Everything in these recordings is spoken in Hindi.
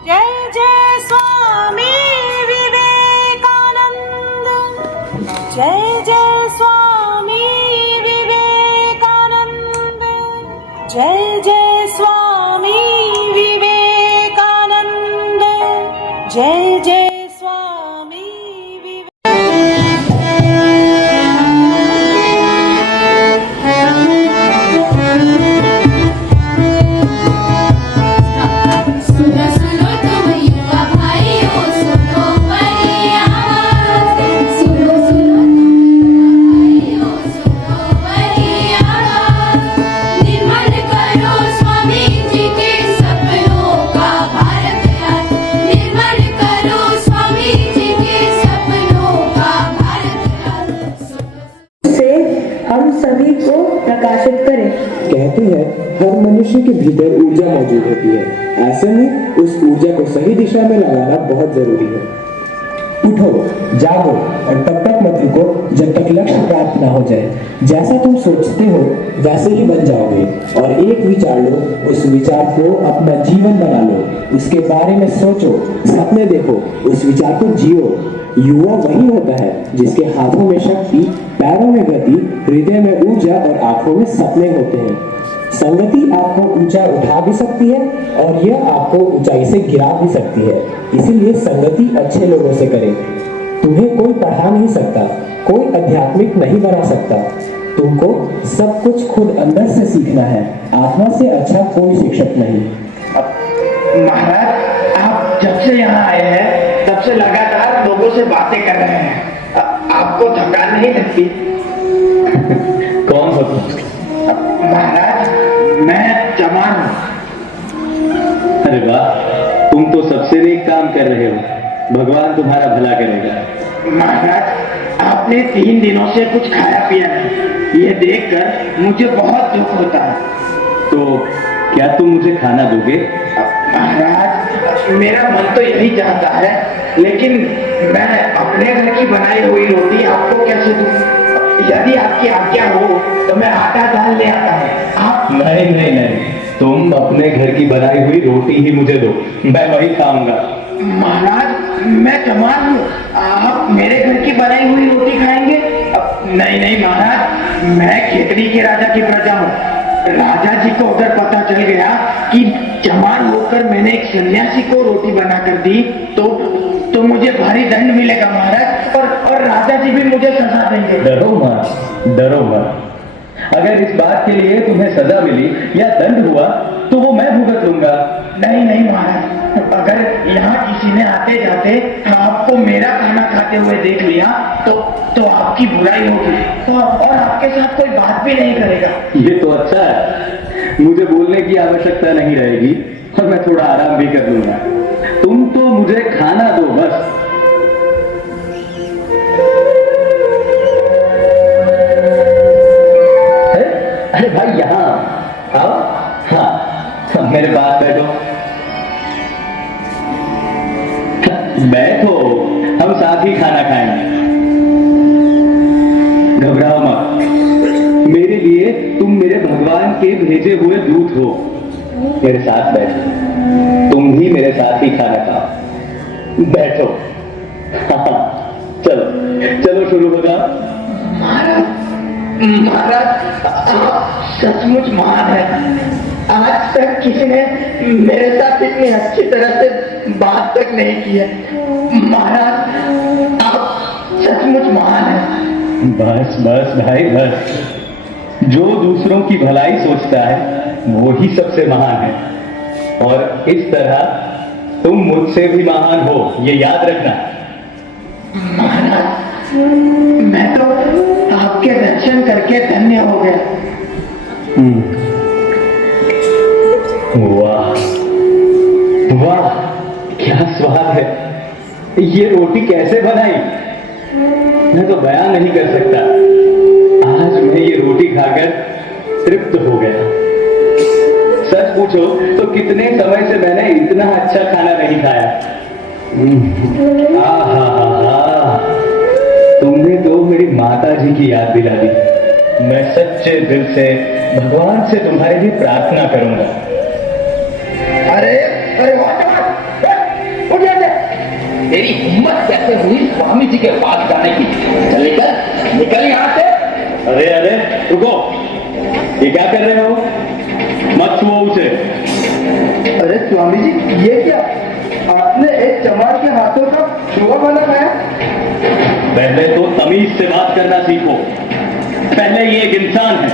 जय जय स्वामी विवेकानंद। जय जय स्वामी विवेकानंद। जय जय स्वामी विवेकानंद। जय जय स्वामी सुनो सुनो तुम युवा भाइयों, सुनो बड़ी आवाज। सुनो सुनो तुम युवा भाइयों, सुनो बड़ी आवाज। निर्मल करो स्वामी जी के सपनों का भारत आज। निर्मल करो स्वामी जी के सपनों का भारत आज। से हम सभी को प्रकाशित करें। कहते हैं हर मनुष्य के भीतर ऊर्जा मौजूद होती है। ऐसे में उस ऊर्जा को सही दिशा में लगाना बहुत जरूरी है। उठो, जागो और तब तक मत रुको जब तक लक्ष्य प्राप्त ना हो जाए। जैसा तुम सोचते हो वैसे ही बन जाओगे। और एक विचार लो, उस विचार को अपना जीवन बना लो। उसके बारे में सोचो, सपने देखो, उस विचार को जियो। युवा वही होता है जिसके हाथों में शक्ति, पैरों में गति, हृदय में ऊर्जा और आंखों में सपने होते हैं। संगति आपको ऊंचा उठा भी सकती है और यह आपको ऊंचाई से गिरा भी सकती है। इसीलिए संगति अच्छे लोगों से करें। तुम्हें कोई पढ़ा नहीं सकता, कोई आध्यात्मिक नहीं बना सकता। तुमको सब कुछ खुद अंदर से सीखना है। आत्मा से अच्छा कोई शिक्षक नहीं। महाराज, आप जब से यहाँ आए हैं तब से लगातार लोगों से बातें कर रहे हैं। आपको थकान नहीं लगती? कौन हो तुम? महाराज, मैं जवान हूँ। अरे वाह, तुम तो सबसे नेक काम कर रहे हो। भगवान तुम्हारा भला करेगा। महाराज, आपने 3 दिनों से कुछ खाया पिया नहीं। ये देखकर मुझे बहुत दुख होता है। तो क्या तुम मुझे खाना दोगे? महाराज, मेरा मन तो यही चाहता है, लेकिन मैं अपने घर की बनाई हुई रोटी आपको कैसे दूं? यदि आपकी आज्ञा हो तो मैं आटा दाल ले आता हूँ। आप नहीं नहीं नहीं, तुम अपने घर की बनाई हुई रोटी ही मुझे दो, मैं वही खाऊंगा। महाराज, मैं जवान हूँ, आप मेरे घर की बनाई हुई रोटी खाएंगे? नहीं नहीं महाराज, मैं खेतड़ी के राजा की प्रजा हूँ। राजा जी को अगर पता चल गया कि जवान होकर मैंने एक सन्यासी को रोटी बनाकर दी तो मुझे भारी दंड मिलेगा महाराज, और राजा जी भी मुझे सजा देंगे। डरो मत, डरो मत। अगर इस बात के लिए तुम्हें सजा मिली या दंड हुआ तो वो मैं भुगत लूंगा। नहीं नहीं महाराज, अगर यहाँ किसी ने आते जाते आपको मेरा खाना खाते हुए देख लिया तो आपकी बुराई होगी और आपके साथ कोई बात भी नहीं करेगा। ये तो अच्छा है, मुझे बोलने की आवश्यकता नहीं रहेगी और मैं थोड़ा आराम भी कर लूंगा। तुम तो मुझे खाना दो बस। अरे भाई, यहाँ आओ। हाँ, मेरे पास बैठो। बैठो, हम साथ ही खाना खाएंगे। घबराओ मत, मेरे लिए तुम मेरे भगवान के भेजे हुए दूत हो। मेरे साथ बैठो, तुम ही मेरे साथ ही खाना खाओ। बैठो। चलो चलो, शुरू हो जाओ। महाराज, महाराज, आप सचमुच महान है। आज तक किसी ने मेरे साथ इतनी अच्छी तरह से बात तक नहीं की है। महाराज, आप सचमुच महान है। बस बस भाई बस, जो दूसरों की भलाई सोचता है वो ही सबसे महान है। और इस तरह तुम मुझसे भी महान हो, ये याद रखना। महाराज, मैं तो आपके दर्शन करके धन्य हो गया। वाह वाह, क्या स्वाद है। ये रोटी कैसे बनाई, मैं तो बयान नहीं कर सकता। आज मैं ये रोटी खाकर तृप्त हो गया। सच पूछो तो कितने समय से मैंने इतना अच्छा खाना नहीं खाया। आहा, तुमने तो मेरी माता जी की याद दिला दी। मैं सच्चे दिल से भगवान से तुम्हारे लिए प्रार्थना करूंगा। अरे अरे, तेरी हिम्मत कैसे हुई स्वामी जी के पास जाने की? चल निकल निकल यहाँ से। अरे अरे रुको, ये क्या कर रहे हो? मत छुओ उसे। अरे स्वामी जी ये क्या, आपने एक चमार के हाथों का छुआ बना खाया? पहले तो तमीज से बात करना सीखो। पहले ये एक इंसान है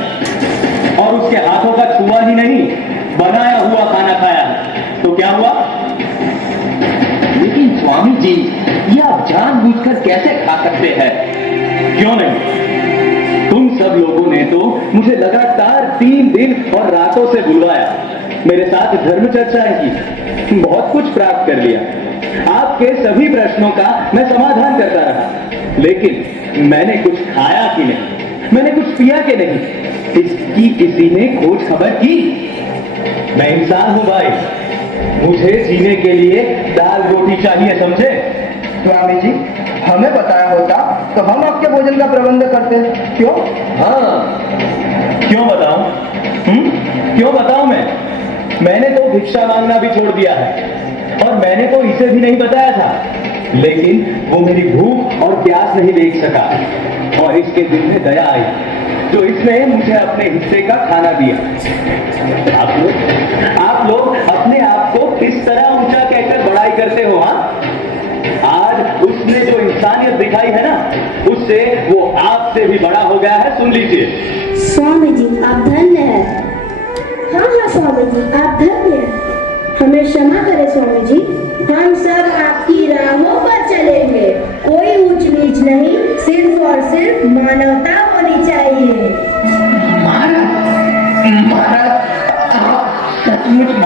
और उसके हाथों का छुआ ही नहीं, बनाया हुआ खाना खाया है, तो क्या हुआ? लेकिन स्वामी जी ये आप जानबूझकर कैसे खा सकते हैं? क्यों नहीं? तुम सब लोगों ने तो मुझे लगातार 3 दिन और रातों से बुलवाया, मेरे साथ धर्म चर्चाएं की, बहुत कुछ प्राप्त कर लिया। आपके सभी प्रश्नों का मैं समाधान करता रहा, लेकिन मैंने कुछ खाया कि नहीं, मैंने कुछ पिया कि नहीं, इसकी किसी ने खोज खबर की? मैं इंसान हूं भाई, मुझे जीने के लिए दाल रोटी चाहिए, समझे? स्वामी जी हमें बताया होता तो हम आपके भोजन का प्रबंध करते। क्यों? हाँ, क्यों बताऊं? क्यों बताऊं मैंने तो भिक्षा मांगना भी छोड़ दिया है, और मैंने तो इसे भी नहीं बताया था, लेकिन वो मेरी भूख और प्यास नहीं देख सका, और इसके दिल में दया आई, तो इसने मुझे अपने हिस्से का खाना दिया। आप लोग अपने आप को किस तरह ऊंचा कहकर बड़ाई करते हो? हाँ, आज उसने जो इंसानियत दिखाई है ना, उससे वो आपसे भी बड़ा हो गया है, सुन लीजिए। स्वामी जी आप धन्य हैं। हाँ हाँ स्वामी जी आप धन्य हैं। हमें क्षमा करें स्वामी जी, हम सब आपकी राहों पर चलेंगे। कोई ऊंच नीच नहीं, सिर्फ और सिर्फ मानवता होनी चाहिए। महाराज महाराज आप सचमुच